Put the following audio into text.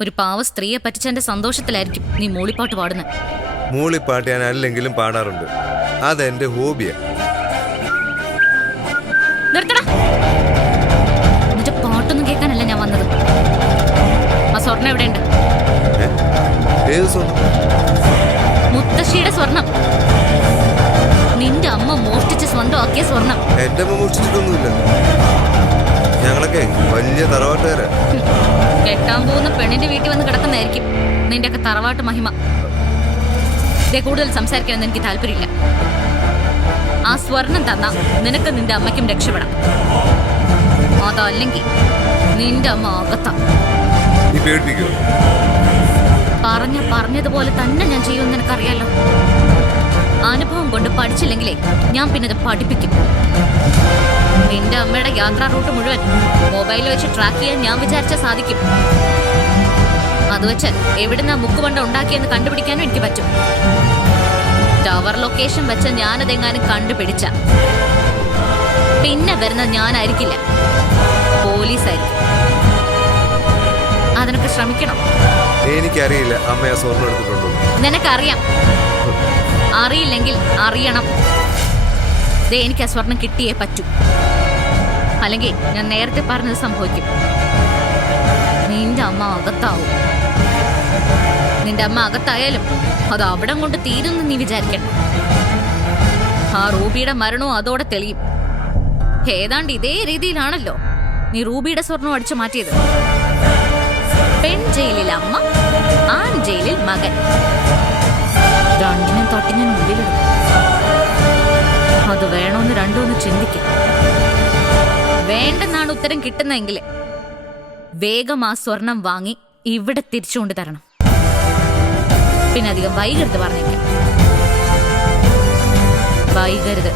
ഒരു പാവ സ്ത്രീയെ പറ്റിച്ചെന്റെ സന്തോഷത്തിലായിരിക്കും നീ മൂളിപ്പാട്ട് പാടുന്നത്. മൂളിപ്പാട്ട് ഞാൻ അല്ലെങ്കിലും പാടാറുണ്ട്. അതെന്റെ ഹോബിയാ. നിർത്തടാ. എന്നിട്ട് പാട്ടൊന്നും കേൾക്കാനല്ല ഞാൻ വന്നത്. ആ സ്വർണ്ണം എവിടെയുണ്ട്? ഏത് സ്വർണ്ണം? മുത്തശ്ശിയുടെ സ്വർണം. നിന്റെ അമ്മ മോഷ്ടിച്ച് സ്വന്തമാക്കിയ സ്വർണം. എന്റെ അമ്മ മോഷ്ടിച്ചിട്ടൊന്നുമില്ല. ഞങ്ങളൊക്കെ വലിയ തറവാട്ടുകാരാ. കെട്ടാൻ പോകുന്ന പെണ്ണിന്റെ വീട്ടിൽ വന്ന് കിടക്കുന്നതായിരിക്കും നിന്റെയൊക്കെ തറവാട്ട് മഹിമ. ഇതേ കൂടുതൽ സംസാരിക്കാനൊന്നും എനിക്ക് താല്പര്യമില്ല. ആ സ്വർണം തന്നാ നിനക്ക് നിന്റെ അമ്മയ്ക്കും രക്ഷപ്പെടാം. അതല്ലെങ്കിൽ നിന്റെ അമ്മ അകത്താ. പറഞ്ഞതുപോലെ തന്നെ ഞാൻ ചെയ്യുമെന്ന് നിനക്കറിയാലോ. അനുഭവം കൊണ്ട് പഠിച്ചില്ലെങ്കിലേ ഞാൻ പിന്നെ അത് പഠിപ്പിക്കും. നിന്റെ അമ്മയുടെ യാത്രാ റൂട്ട് മുഴുവൻ മൊബൈലിൽ വെച്ച് ട്രാക്ക് ചെയ്യാൻ ഞാൻ വിചാരിച്ചാൽ സാധിക്കും. അത് വെച്ച് എവിടുന്ന മുക്കുവണ്ട ഉണ്ടാക്കിയെന്ന് കണ്ടുപിടിക്കാനും എനിക്ക് പറ്റും. ടവർ ലൊക്കേഷൻ വെച്ച് ഞാനതെങ്ങാനും കണ്ടുപിടിച്ച പിന്നെ വരുന്നത് ഞാനായിരിക്കില്ല, പോലീസായിരിക്കും. അതിനൊക്കെ ശ്രമിക്കണം. എനിക്കറിയില്ല അമ്മ ആ സ്വർണ്ണം എടുത്തിട്ടുണ്ടോ. നിനക്കറിയാം. അറിയില്ലെങ്കിൽ അറിയണം. എനിക്ക് ആ സ്വർണം കിട്ടിയേ പറ്റൂ. അല്ലെങ്കിൽ ഞാൻ നേരത്തെ പറഞ്ഞത് സംഭവിക്കും. നിന്റെ അമ്മ അകത്താവും. നിന്റെ അമ്മ അകത്തായാലും അത് അവിടം കൊണ്ട് തീരുന്നു നീ വിചാരിക്കണം. ആ റൂബിയുടെ മരണവും അതോടെ തെളിയും. ഏതാണ്ട് ഇതേ രീതിയിലാണല്ലോ നീ റൂബിയുടെ സ്വർണം അടിച്ചു മാറ്റിയത്. പെൺ ജയിലിൽ അമ്മ, ആൺ ജയിലിൽ മകൻ. രണ്ടിനും തൊട്ടി ഞാൻ മുമ്പിലിടും. അത് വേണോന്ന് രണ്ടോന്ന് ചിന്തിക്കും. വേണ്ടെന്നാണ് ഉത്തരം കിട്ടുന്നതെങ്കിൽ വേഗം ആ സ്വർണം വാങ്ങി ഇവിടെ തിരിച്ചുകൊണ്ട് തരണം. പിന്നെ അധികം വൈകരുത് പറഞ്ഞേക്കാം. വൈകരുത്.